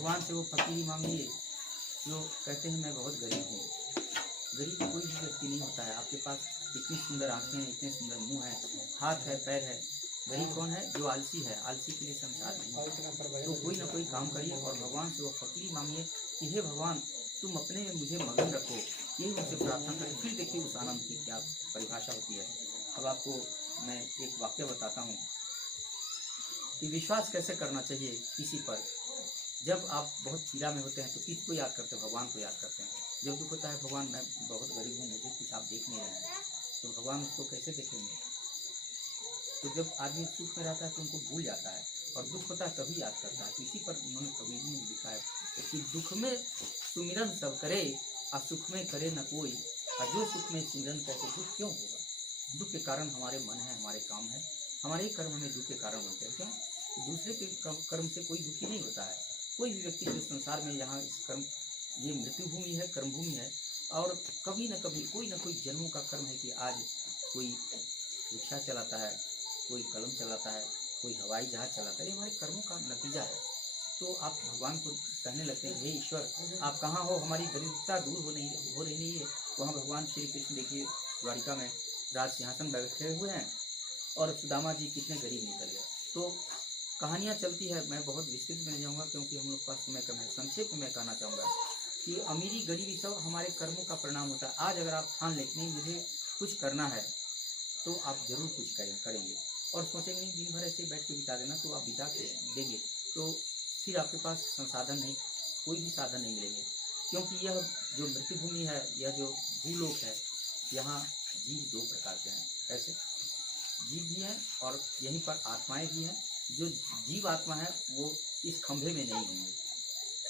भगवान से वो फकीरी मांगिए जो कहते हैं मैं बहुत गरीब हूँ। गरीब कोई भी व्यक्ति नहीं होता है। आपके पास इतनी सुंदर आंखें हैं, इतने सुंदर मुंह है, हाथ है, पैर है। गरीब कौन है? जो आलसी है। आलसी के लिए संसार नहीं। तो कोई ना कोई काम करिए और भगवान से वो फकीरी मांगिए कि हे भगवान तुम अपने में मुझे मगन रखो, यही उनसे प्रार्थना करें। फिर देखिए उस आनंद की क्या परिभाषा होती है। अब आपको मैं एक वाक्य बताता हूँ कि विश्वास कैसे करना चाहिए किसी पर। जब आप बहुत पीड़ा में होते हैं तो किसको याद करते हैं? भगवान को याद करते हैं। जब दुख होता है भगवान मैं बहुत गरीब हूँ, मुझे कुछ आप देख नहीं रहे हैं, तो भगवान उसको कैसे देखेंगे? तो जब आदमी सुख में रहता है तो उनको भूल जाता है और दुख होता है तभी याद करता है। तो इसी पर उन्होंने कबीर ने लिखा है कि दुख में सुमिरन सब करे और सुख में करे न कोई, और जो सुख में सुमिरन करे तो दुख क्यों होगा? दुख के कारण हमारे मन है, हमारे काम है, हमारे ही कर्म हमें दुख के कारण बनते हैं। क्यों? तो दूसरे के कर्म से कोई दुखी नहीं होता है। कोई भी व्यक्ति जो संसार में यहाँ इस कर्म, ये मृत्यु भूमि है, कर्म भूमि है, और कभी न कभी कोई न कोई जन्मों का कर्म है कि आज कोई रिक्शा चलाता है, कोई कलम चलाता है, कोई हवाई जहाज चलाता है। ये हमारे कर्मों का नतीजा है। तो आप भगवान को कहने लगते हैं हे ईश्वर आप कहाँ हो, हमारी दरिद्रता दूर हो रही नहीं है। वहाँ भगवान श्री कृष्ण देखिए द्वारिका में राज सिंहासन बैठे हुए हैं और सुदामा जी कितने गरीब निकल गए। तो कहानियाँ चलती है, मैं बहुत विस्तृत में नहीं जाऊँगा क्योंकि हम लोग पास समय कम है। संक्षेप में मैं कहना चाहूँगा कि अमीरी गरीबी सब हमारे कर्मों का परिणाम होता है। आज अगर आप ठान लेते नहीं मुझे कुछ करना है तो आप जरूर कुछ करेंगे और सोचेंगे नहीं दिन भर ऐसे बैठ के बिता देना, तो आप बिता के देंगे तो फिर आपके पास संसाधन नहीं, कोई भी साधन नहीं मिलेंगे। क्योंकि यह जो मृत्यु भूमि है, यह जो भूलोक है, यहाँ जीव दो प्रकार के हैं। ऐसे जीव भी हैं और यहीं पर आत्माएं भी हैं। जो जीव आत्मा है वो इस खंभे में नहीं होंगे,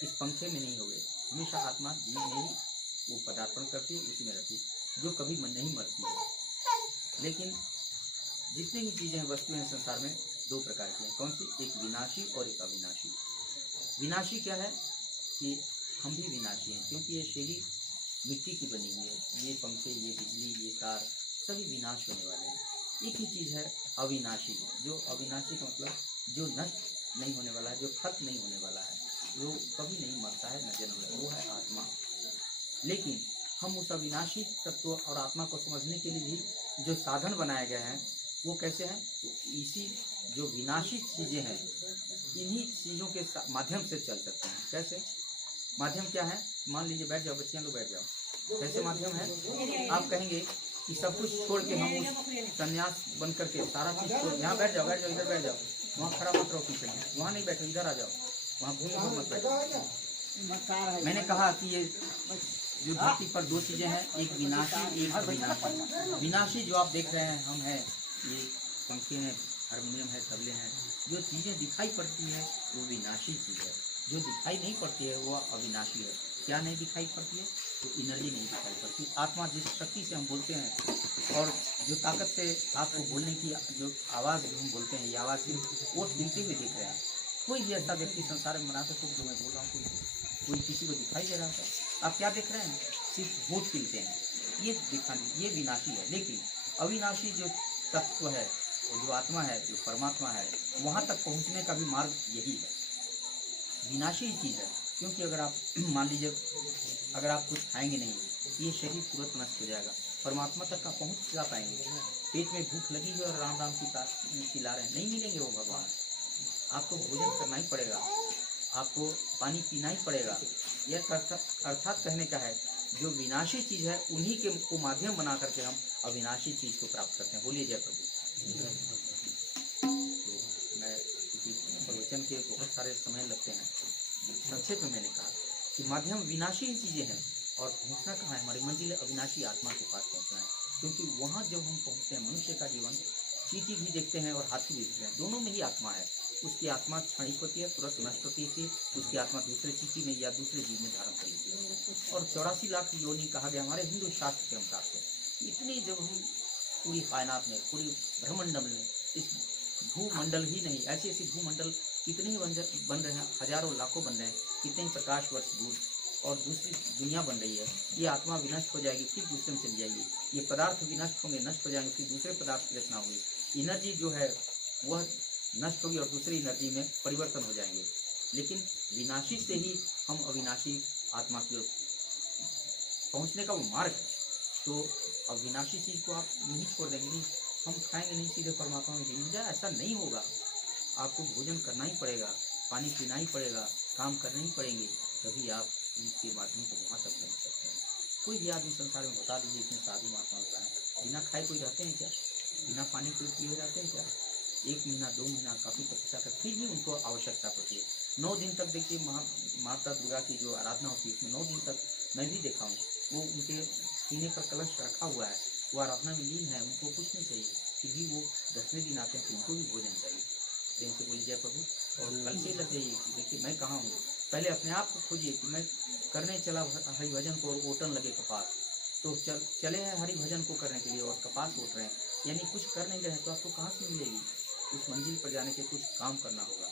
इस पंखे में नहीं होंगे। हमेशा आत्मा जीव में ही वो पदार्पण करती है, उसी में रहती है, जो कभी नहीं मरती है। लेकिन जितनी भी चीज़ें वस्तुएं हैं संसार में दो प्रकार की हैं। कौन सी? एक विनाशी और एक अविनाशी। विनाशी क्या है कि हम भी विनाशी हैं क्योंकि ये शरीर मिट्टी की बनी हुई है। ये पंखे, ये बिजली, ये तार सभी विनाश होने वाले हैं। एक ही चीज़ है अविनाशी। जो अविनाशी का मतलब जो नष्ट नहीं होने वाला है, जो खत्म नहीं होने वाला है, जो कभी नहीं मरता है, न जन्म लेता, वो है आत्मा। लेकिन हम उस अविनाशी तत्व और आत्मा को समझने के लिए भी जो साधन बनाए गए हैं वो कैसे हैं? तो इसी जो विनाशी चीज़ें हैं इन्हीं चीज़ों के माध्यम से चल सकते हैं। कैसे माध्यम क्या है? मान लीजिए बैठ जाओ बच्चियाँ लोग, बैठ जाओ। कैसे माध्यम है? आप कहेंगे कि सब कुछ छोड़ के हम उस संन्यास बन करके सारा चीज़ छोड़, यहाँ बैठ जाओ, इधर बैठ जाओ, वहाँ खड़ा मत रहो पीछे, वहाँ नहीं बैठो, इधर आ जाओ, वहाँ भूमि मत बैठो। मैंने कहा कि ये जो धरती पर दो चीज़ें हैं, एक विनाशी एक अविनाशी। विनाशी जो आप देख रहे हैं हम हैं, ये पंखे हैं, हारमोनियम है, तबले हैं, जो चीज़ें दिखाई पड़ती हैं वो विनाशी चीज़ है। जो दिखाई नहीं पड़ती है वो अविनाशी है। क्या नहीं दिखाई पड़ती है? तो एनर्जी नहीं दिखाई पड़ती। आत्मा जिस शक्ति से हम बोलते हैं और जो ताकत से आपको बोलने की जो आवाज़ जो हम बोलते हैं, ये आवाज़ सिर्फ वोट गिनते हुए दिख रहे हैं। कोई भी ऐसा व्यक्ति संसार में बना सकते जो मैं बोल रहा हूँ, कोई किसी को दिखाई दे रहा था? आप क्या देख रहे हैं? सिर्फ वोट गिनते हैं, ये दिखाने, ये विनाशी है। लेकिन अविनाशी जो तत्व है, वो जो आत्मा है, जो परमात्मा है, वहाँ तक पहुँचने का भी मार्ग यही है। विनाशी ही चीज़ है क्योंकि अगर आप मान लीजिए अगर आप कुछ खाएंगे नहीं, ये शरीर तुरंत नष्ट हो जाएगा। परमात्मा तक आप पहुँच जा पाएंगे? पेट में भूख लगी है और राम राम की खिला रहे हैं, नहीं मिलेंगे वो भगवान। आपको भोजन करना ही पड़ेगा, आपको पानी पीना ही पड़ेगा। यह अर्थात कहने का है जो विनाशी चीज़ है उन्हीं के को माध्यम बना करके हम अविनाशी चीज़ को प्राप्त करते हैं। बोलिए जय प्रभु। तो मैं प्रवचन के बहुत सारे समय लगते हैं, संक्षेप में मैंने कहा कि माध्यम विनाशी ही चीज़ें हैं और पहुँचना कहाँ है? हमारी मंजिल अविनाशी आत्मा के पास पहुँचना है। क्योंकि वहाँ जब हम पहुँचते हैं, मनुष्य का जीवन, चींटी भी देखते हैं और हाथी भी देखते हैं, दोनों में ही आत्मा है। उसकी आत्मा क्षणिक होती है, तुरंत नष्ट होती है, उसकी आत्मा दूसरे चींटी में या दूसरे जीव में धारण कर लेती है। और 84 लाख योनि कहा गया हमारे हिंदू शास्त्र के अनुसार से। इतनी जब हम पूरी कायनात में, पूरी ब्रह्मंडल में, इस भूमंडल ही नहीं, ऐसी ऐसी भूमंडल कितने ही बन रहे हैं, हजारों लाखों बन रहे हैं, कितने ही प्रकाश वर्ष दूर, और दूसरी दुनिया बन रही है। ये आत्मा विनष्ट हो जाएगी, फिर दूसरे में चली जाएगी। ये पदार्थ विनष्ट होंगे, नष्ट हो जाएंगे, फिर दूसरे पदार्थ की रचना होगी। एनर्जी जो है वह नष्ट होगी और दूसरी एनर्जी में परिवर्तन हो जाएंगे। लेकिन विनाशी से ही हम अविनाशी आत्मा की ओर पहुंचने का वो मार्ग है। तो अविनाशी चीज को आप नहीं छोड़ देंगे, नहीं हम खाएंगे नहीं सीधे परमात्मा में मिल जाए, ऐसा नहीं होगा। आपको भोजन करना ही पड़ेगा, पानी पीना ही पड़ेगा, काम करने ही पड़ेंगे, तभी आप इसके माध्यम से वहाँ तक पहुँच सकते हैं। कोई भी आदमी संसार में बता दीजिए, इतने साधु महात्मा लोग हैं, बिना खाए कोई रहते हैं क्या? बिना पानी कोई पिए रहते हैं क्या? 1 महीना 2 महीना काफ़ी तपस्या कर, फिर भी उनको आवश्यकता पड़ती है। 9 दिन तक देखिए माता दुर्गा की जो आराधना होती है उसमें 9 दिन तक मैं भी देखा हूँ, वो उनके सीने पर कलश रखा हुआ है, वो आराधना में लीन है, उनको कुछ नहीं चाहिए, फिर भी वो 10वें दिन आते हैं तो उनको भी भोजन चाहिए। प्रेम से बोलिए जय प्रभु। और कल से लग जाइए कि देखिए मैं कहाँ हूँ, पहले अपने आप को खोजिए कि मैं करने चला हरि भजन को और ओटन लगे कपास, तो चले हैं हरि भजन को करने के लिए और कपास ओट रहे हैं, यानी कुछ कर नहीं रहे तो आपको कहाँ से मिलेगी? उस मंजिल पर जाने के कुछ काम करना होगा,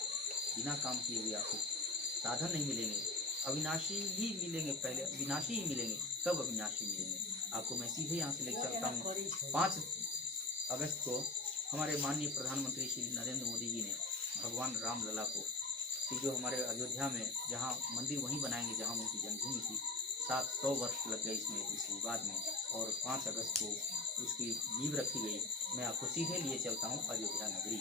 बिना काम किए हुए आपको साधन नहीं मिलेंगे। अविनाशी ही मिलेंगे, पहले विनाशी ही मिलेंगे तब अविनाशी मिलेंगे। आपको मैं सीधे यहाँ से लेकर चलता हूँ 5 अगस्त को हमारे माननीय प्रधानमंत्री श्री नरेंद्र मोदी जी ने भगवान राम लला को, कि जो हमारे अयोध्या में जहाँ मंदिर वहीं बनाएंगे जहाँ उनकी जन्मभूमि थी, 700 वर्ष लग गए इसमें, इस विवाद में, और 5 अगस्त को उसकी नींव रखी गई। मैं आपको सीधे लिए चलता हूँ अयोध्या नगरी।